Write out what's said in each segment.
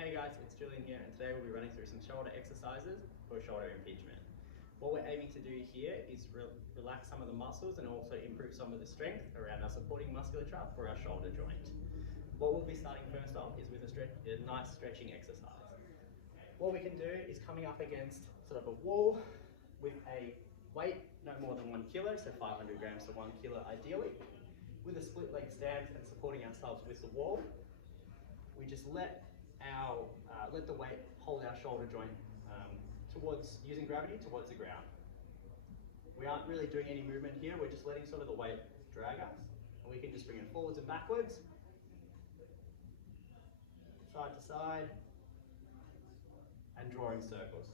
Hey guys, it's Julian here, and today we'll be running through some shoulder exercises for shoulder impingement. What we're aiming to do here is relax some of the muscles and also improve some of the strength around our supporting musculature for our shoulder joint. What we'll be starting first off is with a nice stretching exercise. What we can do is coming up against sort of a wall with a weight no more than 1 kilo, so 500 grams to 1 kilo ideally, with a split leg stance and supporting ourselves with the wall. We just let the weight hold our shoulder joint using gravity towards the ground. We aren't really doing any movement here, we're just letting sort of the weight drag us. And we can just bring it forwards and backwards, side to side, and drawing circles.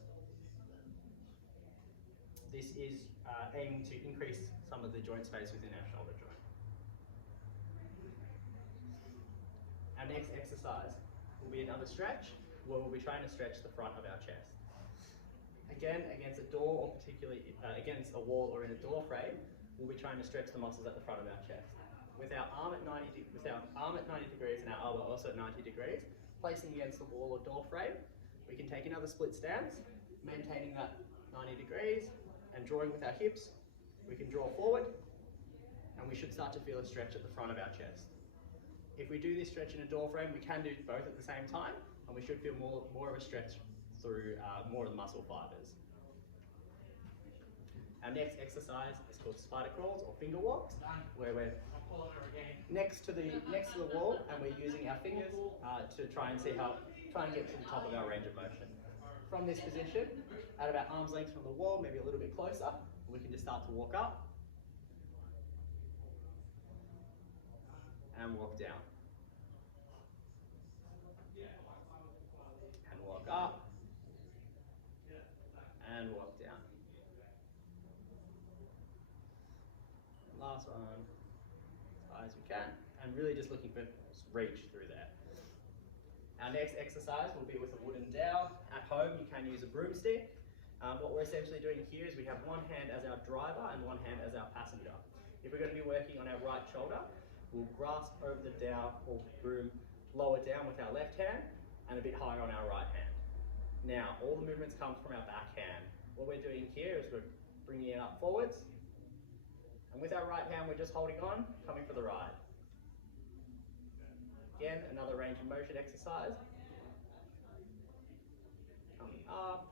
This is aiming to increase some of the joint space within our shoulder joint. Our next exercise will be another stretch, where we'll be trying to stretch the front of our chest. Again, against a door, or particularly against a wall or in a door frame, we'll be trying to stretch the muscles at the front of our chest. With our arm at 90 degrees and our elbow also at 90 degrees, placing against the wall or door frame, we can take another split stance, maintaining that 90 degrees, and drawing with our hips. We can draw forward, and we should start to feel a stretch at the front of our chest. If we do this stretch in a door frame, we can do both at the same time, and we should feel more of a stretch through more of the muscle fibers. Our next exercise is called spider crawls or finger walks, where we're next to the wall and we're using our fingers to try and get to the top of our range of motion. From this position, at about arm's length from the wall, maybe a little bit closer, we can just start to walk up and walk down. And walk up and walk down. Last one, as high as we can, and really just looking for reach through there. Our next exercise will be with a wooden dowel. At home, you can use a broomstick. What we're essentially doing here is we have one hand as our driver and one hand as our passenger. If we're going to be working on our right shoulder, we'll grasp over the dowel or broom lower down with our left hand and a bit higher on our right hand. Now, all the movements come from our back hand. What we're doing here is we're bringing it up forwards, and with our right hand, we're just holding on, coming for the ride. Again, another range of motion exercise. Coming up.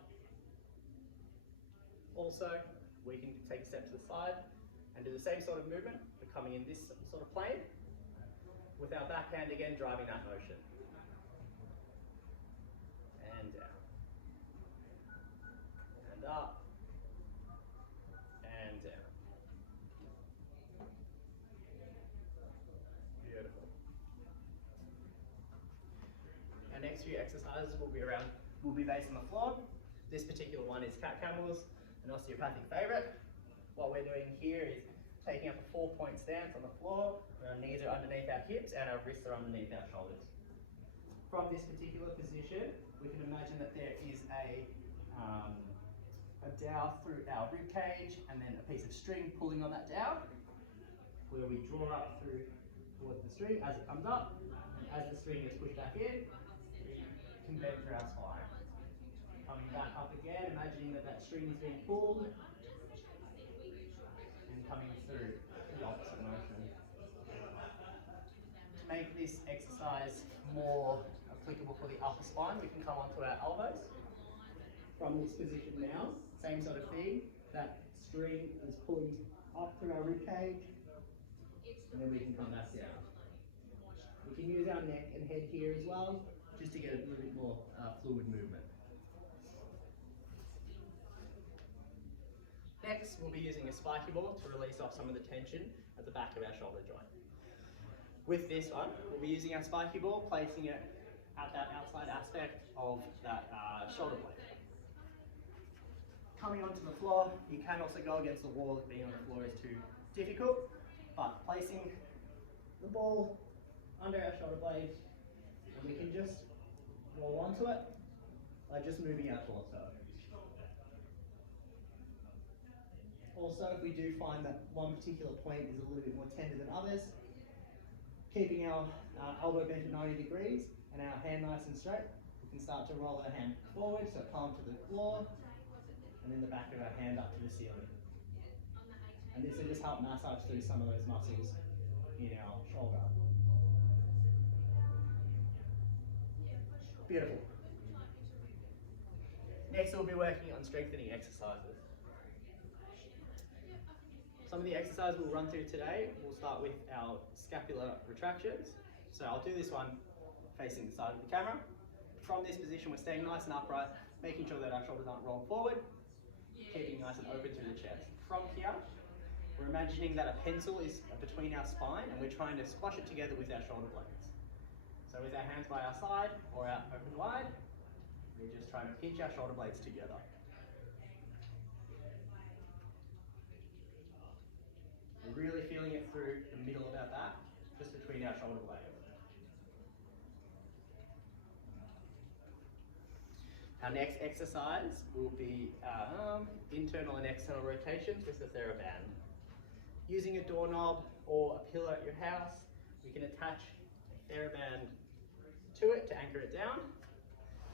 Also, we can take a step to the side and do the same sort of movement, but coming in this sort of plane, with our back hand again driving that motion. And down. And up. And down. Beautiful. Our next few exercises will be based on the floor. This particular one is cat camels, an osteopathic favorite. What we're doing here is taking up a 4-point stance on the floor, where our knees are underneath our hips and our wrists are underneath our shoulders. From this particular position, we can imagine that there is a dowel through our rib cage and then a piece of string pulling on that dowel, where we draw up through towards the string as it comes up. As the string is pushed back in, we can bend through our spine. Coming back up again, imagining that string is being pulled and coming through the opposite motion. To make this exercise more applicable for the upper spine, we can come onto our elbows. From this position now, same sort of thing, that string is pulling up through our rib cage, and then we can come back down. We can use our neck and head here as well, just to get a little bit more fluid movement. Next, we'll be using a spiky ball to release off some of the tension at the back of our shoulder joint. With this one, we'll be using our spiky ball, placing it at that outside aspect of that shoulder blade. Coming onto the floor, you can also go against the wall if being on the floor is too difficult, but placing the ball under our shoulder blade, and we can just roll onto it by just moving our torso. Also, if we do find that one particular point is a little bit more tender than others, keeping our elbow bent at 90 degrees and our hand nice and straight, we can start to roll our hand forward, so palm to the floor, and then the back of our hand up to the ceiling. And this will just help massage through some of those muscles in our shoulder. Beautiful. Next, we'll be working on strengthening exercises. Some of the exercises we'll run through today, we'll start with our scapular retractions. So I'll do this one facing the side of the camera. From this position, we're staying nice and upright, making sure that our shoulders aren't rolled forward, keeping nice and open through the chest. From here, we're imagining that a pencil is between our spine and we're trying to squash it together with our shoulder blades. So with our hands by our side or out open wide, we're just trying to pinch our shoulder blades together. We're really feeling it through the middle of our back, just between our shoulder blades. Our next exercise will be internal and external rotations with the TheraBand. Using a doorknob or a pillar at your house, we can attach a TheraBand to it to anchor it down.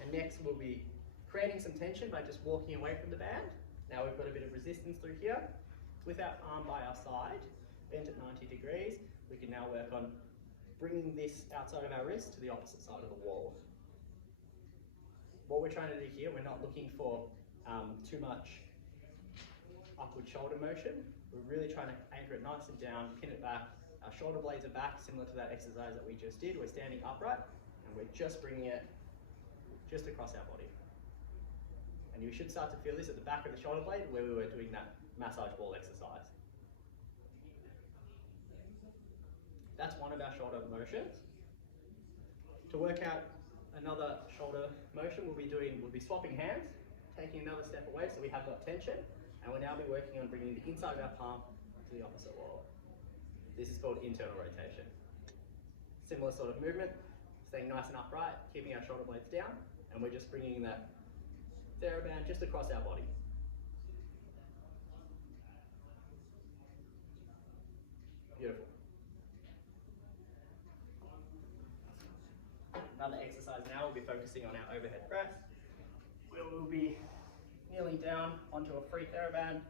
And next we'll be creating some tension by just walking away from the band. Now we've got a bit of resistance through here. With our arm by our side, bent at 90 degrees, we can now work on bringing this outside of our wrist to the opposite side of the wall. What we're trying to do here, we're not looking for too much upward shoulder motion. We're really trying to anchor it nice and down, pin it back. Our shoulder blades are back, similar to that exercise that we just did. We're standing upright, and we're just bringing it just across our body. And you should start to feel this at the back of the shoulder blade where we were doing that massage ball exercise. That's one of our shoulder motions. To work out another shoulder motion, we'll be swapping hands, taking another step away so we have that tension, and we'll now be working on bringing the inside of our palm to the opposite wall. This is called internal rotation. Similar sort of movement, staying nice and upright, keeping our shoulder blades down, and we're just bringing that TheraBand just across our body. Beautiful. Another exercise now, we'll be focusing on our overhead press, where we'll be kneeling down onto a free TheraBand.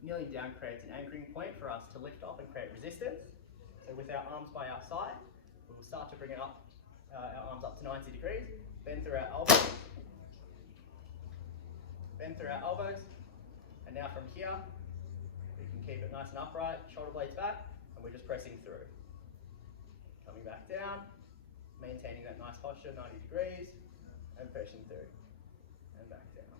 Kneeling down creates an anchoring point for us to lift off and create resistance. So with our arms by our side, we will start to bring it up, our arms up to 90 degrees, bend through our elbows, and now from here, we can keep it nice and upright, shoulder blades back, and we're just pressing through. Coming back down, maintaining that nice posture, 90 degrees, and pushing through, and back down.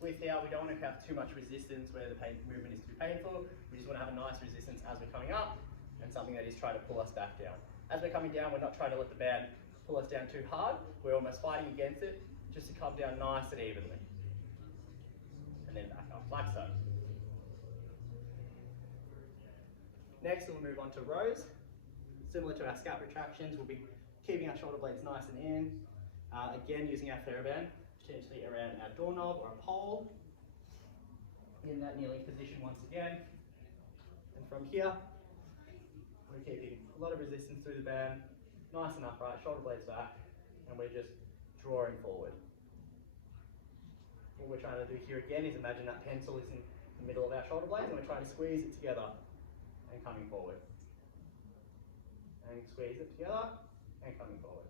With here, we don't want to have too much resistance where the movement is too painful. We just want to have a nice resistance as we're coming up, and something that is trying to pull us back down. As we're coming down, we're not trying to let the band pull us down too hard. We're almost fighting against it, just to come down nice and evenly. And then back up, like so. Next, we'll move on to rows. Similar to our scap retractions, we'll be keeping our shoulder blades nice and in. Again, using our TheraBand, potentially around our doorknob or a pole. In that kneeling position once again. And from here, we're keeping a lot of resistance through the band, nice and upright, shoulder blades back, and we're just drawing forward. What we're trying to do here again is imagine that pencil is in the middle of our shoulder blades and we're trying to squeeze it together and coming forward. And squeeze it together and coming forward.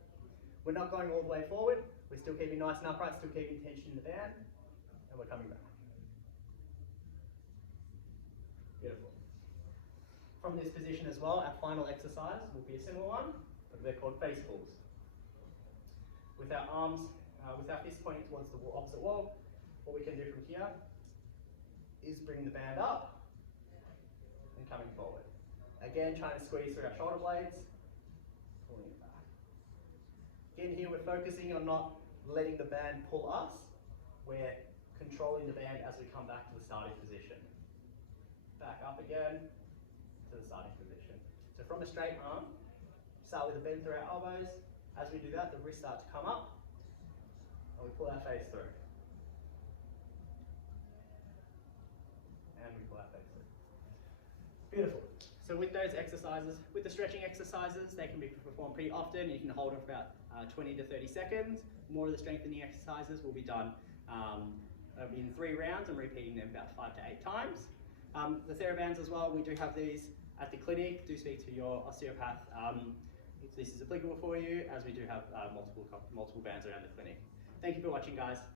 We're not going all the way forward, we're still keeping nice and upright, still keeping tension in the band, and we're coming back. Beautiful. From this position as well, our final exercise will be a similar one, but they're called face pulls. With our arms, with our fists pointing towards the opposite wall, what we can do from here is bring the band up and coming forward. Again, trying to squeeze through our shoulder blades, pulling it back. Again, here we're focusing on not letting the band pull us, we're controlling the band as we come back to the starting position. Back up again to the starting position. So from a straight arm, start with a bend through our elbows. As we do that, the wrists start to come up, and we pull our face through. And we pull our face through. Beautiful. So with those exercises, with the stretching exercises, they can be performed pretty often. You can hold them for about 20 to 30 seconds. More of the strengthening exercises will be done in 3 rounds and repeating them about 5 to 8 times. The TheraBands as well, we do have these at the clinic. Do speak to your osteopath if this is applicable for you, as we do have multiple bands around the clinic. Thank you for watching, guys.